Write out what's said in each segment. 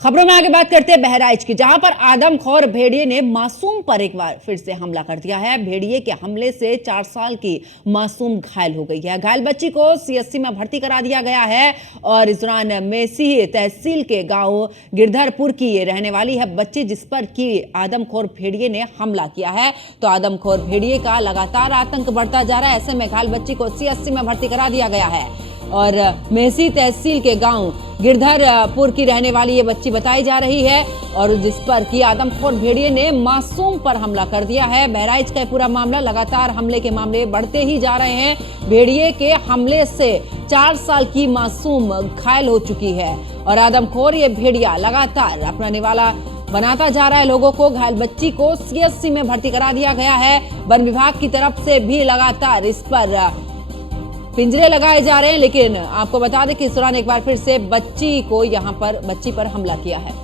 खबरों में आगे बात करते हैं बहराइच की, जहां पर आदमखोर भेड़िए ने मासूम पर एक बार फिर से हमला कर दिया है। भेड़िए के हमले से 4 साल की मासूम घायल हो गई है। घायल बच्ची को सीएससी में भर्ती करा दिया गया है और इस दौरान मेसी तहसील के गांव गिरधरपुर की ये रहने वाली है बच्ची, जिस पर की आदमखोर भेड़िए ने हमला किया है। तो आदमखोर भेड़िए का लगातार आतंक बढ़ता जा रहा है। ऐसे में घायल बच्ची को सीएससी में भर्ती करा दिया गया है और मेसी तहसील के गांव गिरधरपुर की रहने वाली ये बच्ची बताई जा रही है और जिस पर कि आदमखोर भेड़िए ने मासूम पर हमला कर दिया है। बहराइच का पूरा मामला, लगातार हमले के मामले बढ़ते ही जा रहे हैं। भेड़िए के हमले से 4 साल की मासूम घायल हो चुकी है और आदमखोर ये भेड़िया लगातार अपना निवाला बनाता जा रहा है लोगों को। घायल बच्ची को सीएससी में भर्ती करा दिया गया है। वन विभाग की तरफ से भी लगातार इस पर पिंजरे लगाए जा रहे हैं, लेकिन आपको बता दें कि इस दौरान एक बार फिर से बच्ची पर हमला किया है।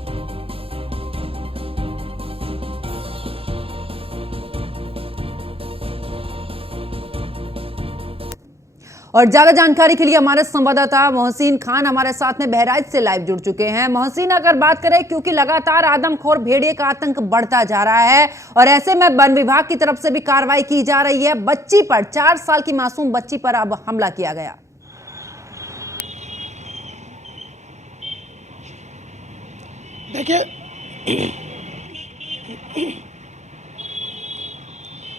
और ज्यादा जानकारी के लिए हमारे संवाददाता मोहसिन खान हमारे साथ में बहराइच से लाइव जुड़ चुके हैं। मोहसिन, अगर बात करें, क्योंकि लगातार आदमखोर भेड़िए का आतंक बढ़ता जा रहा है और ऐसे में वन विभाग की तरफ से भी कार्रवाई की जा रही है। बच्ची पर, 4 साल की मासूम बच्ची पर अब हमला किया गया।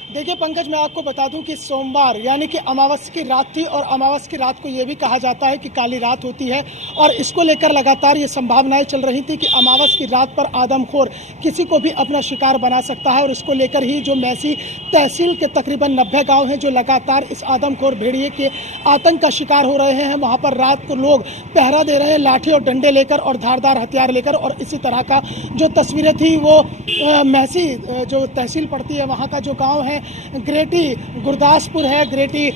देखिए पंकज, मैं आपको बता दूं कि सोमवार यानी कि अमावस्या की रात थी और अमावस्या की रात को ये भी कहा जाता है कि काली रात होती है और इसको लेकर लगातार ये संभावनाएं चल रही थी कि अमावस्या की रात पर आदमखोर किसी को भी अपना शिकार बना सकता है। और इसको लेकर ही जो मेसी तहसील के तकरीबन 90 गाँव हैं जो लगातार इस आदमखोर भेड़िए के आतंक का शिकार हो रहे हैं, वहाँ पर रात को लोग पहरा दे रहे हैं लाठी और डंडे लेकर और धारदार हथियार लेकर। और इसी तरह का जो तस्वीरें थी वो मेसी जो तहसील पड़ती है वहाँ का जो गाँव है ग्रेटी गुरदासपुर है, ग्रेटी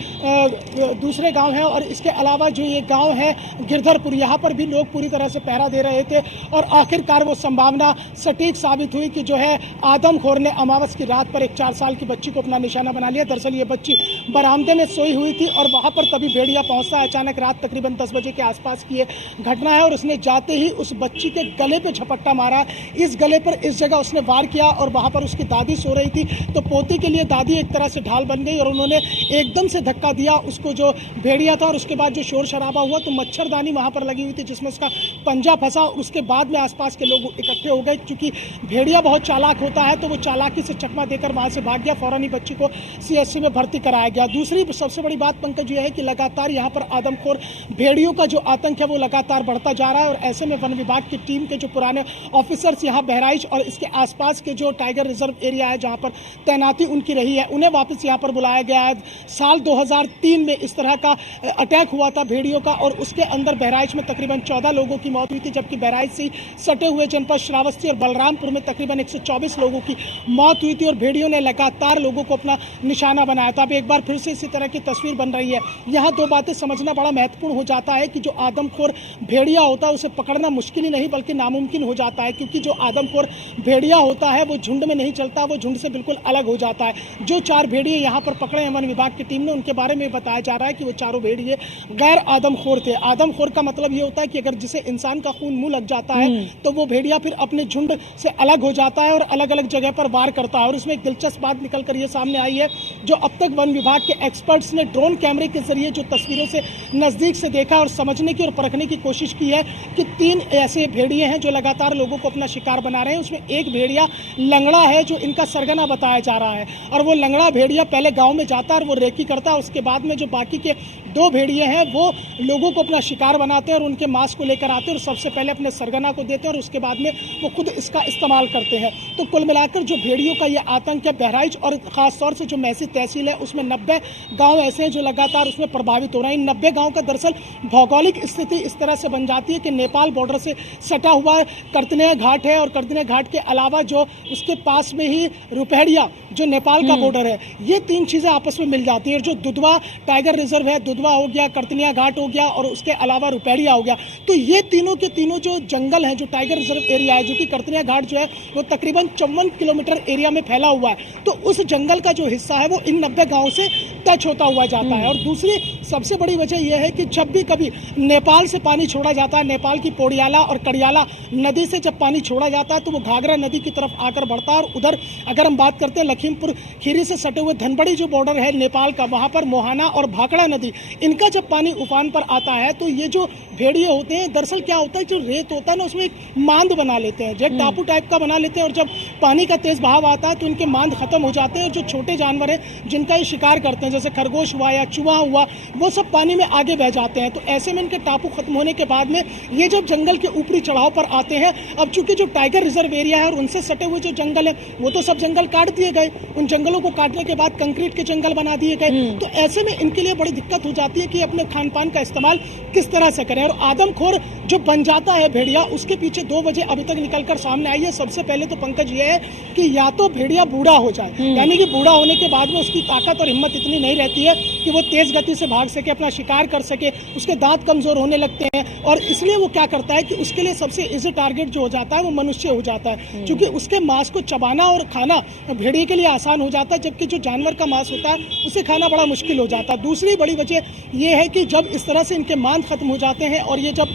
दूसरे गांव हैं और इसके अलावा जो ये गांव है गिरधरपुर, यहाँ पर भी लोग पूरी तरह से पहरा दे रहे थे। और आखिरकार वो संभावना सटीक साबित हुई कि जो है आदमखोर ने अमावस्या की रात पर एक 4 साल की बच्ची को अपना निशाना बना लिया। दरअसल ये बच्ची बरामदे में सोई हुई थी और वहाँ पर तभी भेड़िया पहुँचता है। अचानक रात तकरीबन 10 बजे के आसपास की ये घटना है और उसने जाते ही उस बच्ची के गले पर झपट्टा मारा। इस गले पर इस जगह उसने वार किया और वहाँ पर उसकी दादी सो रही थी, तो पोती के लिए दादी एक तरह से ढाल बन गई और उन्होंने एकदम से धक्का दिया उसको जो भेड़िया था। और उसके बाद जो शोर शराबा हुआ तो मच्छरदानी वहां पर लगी हुई थी जिसमें उसका पंजा फंसा। उसके बाद में आसपास के लोग इकट्ठे हो गए। क्योंकि भेड़िया बहुत चालाक होता है तो वो चालाकी से चकमा देकर वहां से भाग गया। फौरन ही बच्ची को सीएससी में भर्ती कराया गया। दूसरी सबसे बड़ी बात पंकज ये है कि लगातार यहाँ पर आदमखोर भेड़ियों का जो आतंक है वो लगातार बढ़ता जा रहा है और ऐसे में वन विभाग की टीम के जो पुराने ऑफिसर्स यहाँ बहराइच और इसके आसपास के जो टाइगर रिजर्व एरिया है जहाँ पर तैनाती उनकी रही है, उन्हें वापस यहाँ पर बुलाया गया है। साल 2003 में इस तरह का अटैक हुआ था भेड़ियों का और उसके अंदर बहराइच में तकरीबन 14 लोगों की मौत हुई थी, जबकि बहराइच से सटे हुए जनपद श्रावस्ती और बलरामपुर में तकरीबन 124 लोगों की मौत हुई थी और भेड़ियों ने लगातार लोगों को अपना निशाना बनाया था। अब एक बार फिर से इसी तरह की तस्वीर बन रही है। यहाँ 2 बातें समझना बड़ा महत्वपूर्ण हो जाता है कि जो आदमखोर भेड़िया होता है उसे पकड़ना मुश्किल ही नहीं बल्कि नामुमकिन हो जाता है, क्योंकि जो आदमखोर भेड़िया होता है वो झुंड में नहीं चलता, वो झुंड से बिल्कुल अलग हो जाता है। जो 4 भेड़िए यहाँ पर पकड़े हैं वन विभाग की टीम ने, उनके बारे में बताया जा रहा है कि वो चारों भेड़िए गैर आदमखोर थे। आदमखोर का मतलब ये होता है कि अगर जिसे इंसान का खून मुंह लग जाता है तो वो भेड़िया फिर अपने झुंड से अलग हो जाता है और अलग अलग जगह पर वार करता है। और इसमें एक दिलचस्प बात निकल कर ये सामने आई है, जो अब तक वन विभाग के एक्सपर्ट्स ने ड्रोन कैमरे के जरिए जो तस्वीरों से नजदीक से देखा और समझने की और परखने की कोशिश की है कि 3 ऐसे भेड़िए हैं जो लगातार लोगों को अपना शिकार बना रहे हैं। उसमें एक भेड़िया लंगड़ा है जो इनका सरगना बताया जा रहा है और वो लंगड़ा भेड़िया पहले गांव में जाता है और वो रेकी करता है। उसके बाद में जो बाकी के 2 भेड़िए हैं वो लोगों को अपना शिकार बनाते हैं और उनके मांस को लेकर आते हैं और सबसे पहले अपने सरगना को देते हैं और उसके बाद में वो खुद इसका इस्तेमाल करते हैं। तो कुल मिलाकर जो भेड़ियों का ये आतंक है बहराइच और खासतौर से जो मेसी तहसील है उसमें 90 गाँव ऐसे हैं जो लगातार उसमें प्रभावित हो रहे हैं। इन 90 गाँव का दरअसल भौगोलिक स्थिति इस तरह से बन जाती है कि नेपाल बॉर्डर से सटा हुआ कर्तनेय घाट है और कर्तनेय घाट के अलावा जो उसके पास में ही रुपहड़िया जो नेपाल का बॉर्डर है, ये 3 चीज़ें आपस में मिल जाती है। जो दुधवा टाइगर रिजर्व है, दुधवा दुधवा हो गया, करतनिया घाट हो गया और उसके अलावा रुपैड़िया हो गया। तो ये तीनों के तीनों जो जंगल हैं, जो टाइगर रिजर्व एरिया है, जो कि करतनिया घाट जो है वो तकरीबन 54 किलोमीटर एरिया में फैला हुआ है। तो उस जंगल का जो हिस्सा है वो इन 90 गाँव से टच होता हुआ जाता है। और दूसरी सबसे बड़ी वजह यह है कि जब भी कभी नेपाल से पानी छोड़ा जाता है, नेपाल की पोडियाला और कड़ियाला नदी से जब पानी छोड़ा जाता है तो वो घाघरा नदी की तरफ आकर बढ़ता है। और उधर अगर हम बात करते हैं लखीमपुर खीरी से सटे हुए धनबड़ी जो बॉर्डर है नेपाल का, वहाँ पर मोहाना और भाखड़ा नदी, इनका जब पानी उफान पर आता है तो ये जो भेड़िए होते हैं, दरअसल क्या होता है, जो रेत होता है ना उसमें एक मांद बना लेते हैं, जो टापू टाइप का बना लेते हैं। और जब पानी का तेज बहाव आता है तो इनके मांद खत्म हो जाते हैं और जो छोटे जानवर हैं जिनका ये शिकार करते हैं, जैसे खरगोश हुआ या चूहा हुआ, वो सब पानी में आगे बह जाते हैं। तो ऐसे में इनके टापू खत्म होने के बाद में ये जब जंगल के ऊपरी चढ़ाव पर आते हैं, अब चूंकि जो टाइगर रिजर्व एरिया है और उनसे सटे हुए जो जंगल है वो तो सब जंगल काट दिए गए, उन जंगलों को काटने के बाद कंक्रीट के जंगल बना दिए गए। तो ऐसे में इनके लिए बड़ी दिक्कत हो जाती है कि अपने खान पान का इस्तेमाल किस तरह से करें। और आदमखोर जो बन जाता है भेड़िया, उसके पीछे 2 वजह अभी तक निकलकर सामने आई है। सबसे पहले तो पंकज ये है कि या तो भेड़िया बूढ़ा हो जाए, यानी कि बूढ़ा होने के बाद में उसकी ताकत और हिम्मत इतनी नहीं रहती है कि वो तेज गति से भाग सके, अपना शिकार कर सके, उसके दांत कमजोर होने लगते हैं और इसलिए वो क्या करता है कि उसके लिए सबसे इजी टारगेट जो हो जाता है वो मनुष्य हो जाता है, क्योंकि उसके मांस को चबाना और खाना भेड़िए के लिए आसान हो जाता है, जबकि जो जानवर का मांस होता है उसे खाना बड़ा मुश्किल हो जाता है। दूसरी बड़ी वजह ये है कि जब इस तरह से इनके मांस खत्म हो जाते हैं और ये जब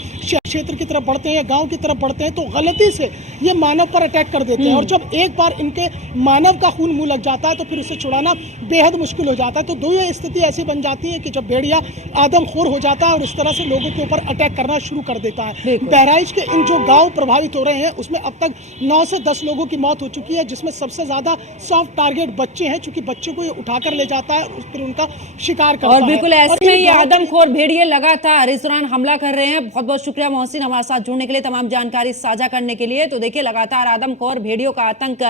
क्षेत्र की तरफ बढ़ते हैं या गांव की तरफ बढ़ते हैं तो गलती से ये मानव पर अटैक कर देते हैं। और जब एक बार इनके मानव का खून मुंह लग जाता है तो फिर उसे छुड़ाना बेहद मुश्किल हो जाता है। तो दोनों स्थिति ऐसी बन जाती है कि जब भेड़िया आदमखोर हो जाता है और इस तरह से लोगों के ऊपर अटैक करना शुरू कर देता है। बहराइच के इन जो गांव प्रभावित हो रहे हैं उसमें अब तक 9 से 10 लोगों की मौत हो चुकी है, जिसमें सबसे ज्यादा सॉफ्ट टारगेट बच्चे हैं, क्योंकि बच्चों को ये उठाकर ले जाता है और फिर उनका शिकार करता है। और बिल्कुल ऐसे में ये आदमखोर भेड़िए लगातार इस दौरान हमला कर रहे हैं। बहुत बहुत शुक्रिया मोहसिन हमारे साथ जुड़ने के लिए, तमाम जानकारी साझा करने के लिए। तो देखिए लगातार आदमखोर भेड़ियों का आतंक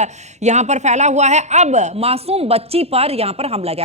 यहाँ पर फैला हुआ है। अब मासूम बच्ची पर यहाँ पर हमला किया।